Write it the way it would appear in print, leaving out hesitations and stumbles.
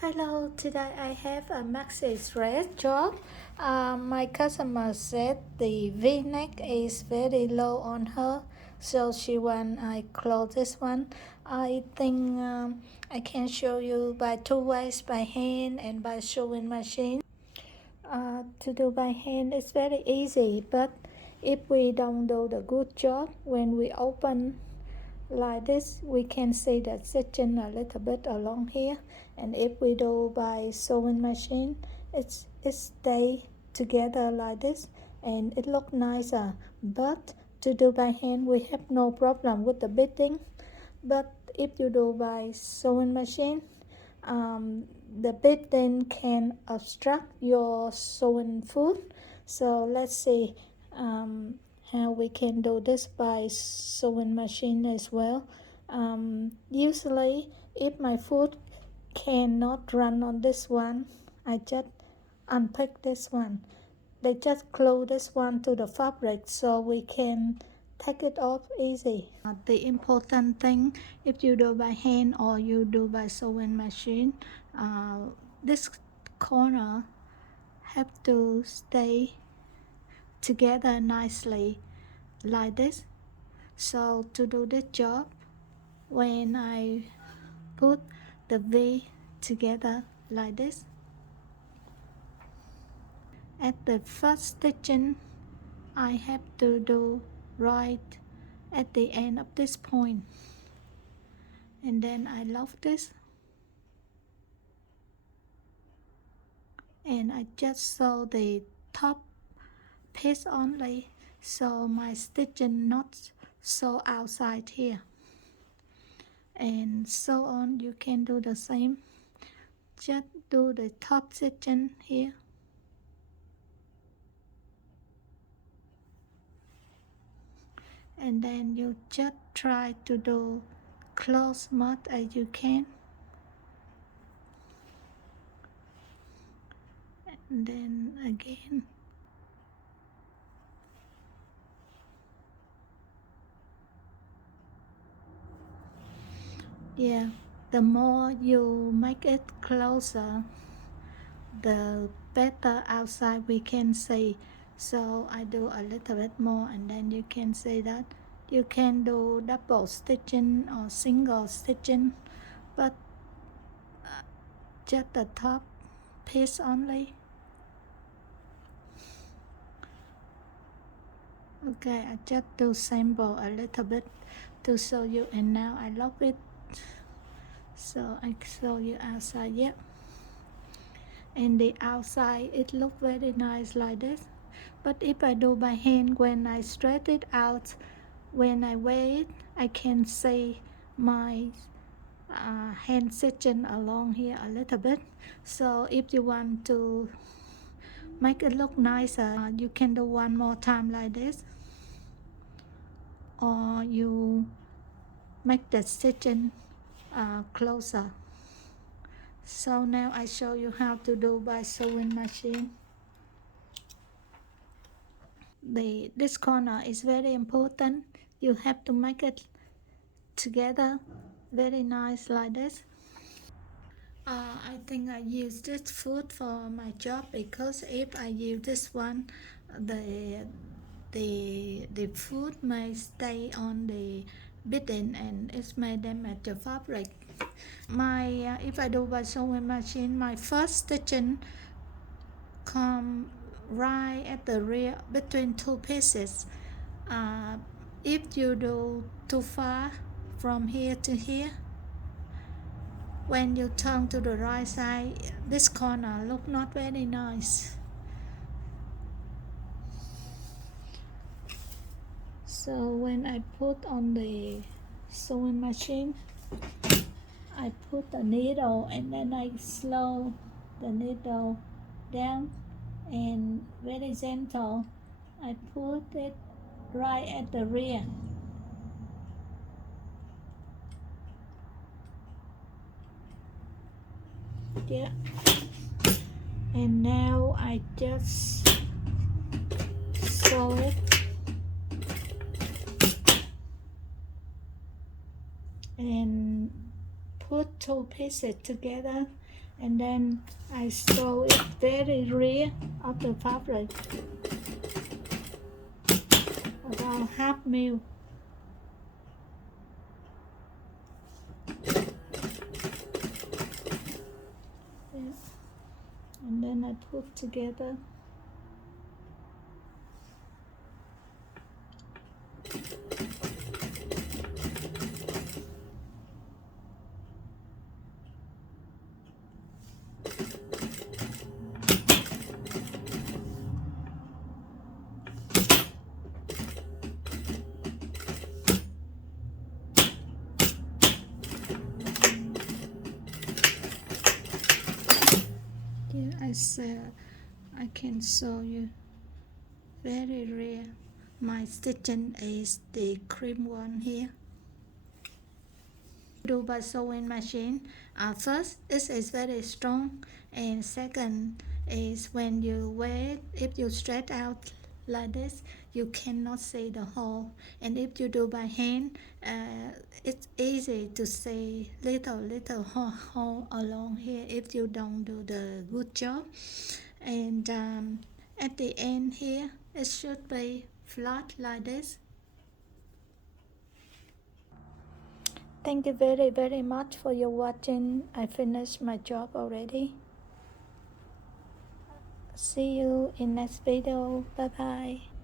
Hello, today I have a maxi dress job. My customer said the V-neck is very low on her, so she want I close this one. I think I can show you by two ways, by hand and by sewing machine. To do by hand is very easy, but if we don't do the good job, when we open like this, we can see the section a little bit along here, and if we do by sewing machine, it stay together like this and it look nicer. But to do by hand, we have no problem with the beading. But if you do by sewing machine, the beading can obstruct your sewing foot. So let's see how we can do this by sewing machine as well. Usually, if my foot cannot run on this one, I just unpick this one. They just glue this one to the fabric so we can take it off easy. The important thing, if you do by hand or you do by sewing machine, this corner have to stay together nicely like this. So to do this job, when I put the V together like this, at the first stitching, I have to do right at the end of this point, and then I lock this, and I just sew the top piece only, so my stitching not sew outside here, and so on. You can do the same, just do the top stitching here, and then you just try to do close much as you can, and then again. Yeah, the more you make it closer, the better outside we can see. So I do a little bit more, and then you can see that you can do double stitching or single stitching, but just the top piece only. Okay, I just do sample a little bit to show you, and now I lock it, so I show you outside. Yep, and the outside it look very nice like this. But if I do by hand, when I stretch it out, when I wear it, I can see my hand stitching along here a little bit. So if you want to make it look nicer, you can do one more time like this, or you make the stitching closer. So now I show you how to do by sewing machine. This corner is very important. You have to make it together very nice like this. I think I use this foot for my job, because if I use this one, the foot may stay on the beading and it may damage the fabric. If I do by sewing machine, my first stitching come right at the rear between two pieces. If you do too far from here to here, when you turn to the right side, this corner look not very nice. So when I put on the sewing machine, I put the needle and then I slow the needle down, and very gentle I put it right at the rear. Yeah, and now I just sew it, and put two pieces together and then I sew it very rear of the fabric, about half mil. Yeah. And then I put together. Here I can show you very rare. My stitching is the cream one here. Do by sewing machine. First, it is very strong, and second is when you wear it, if you stretch out like this, you cannot see the hole. And if you do by hand, it's easy to see little hole along here if you don't do the good job. And at the end here, it should be flat like this. Thank you very much for your watching. I finished my job already. See you in next video. Bye bye.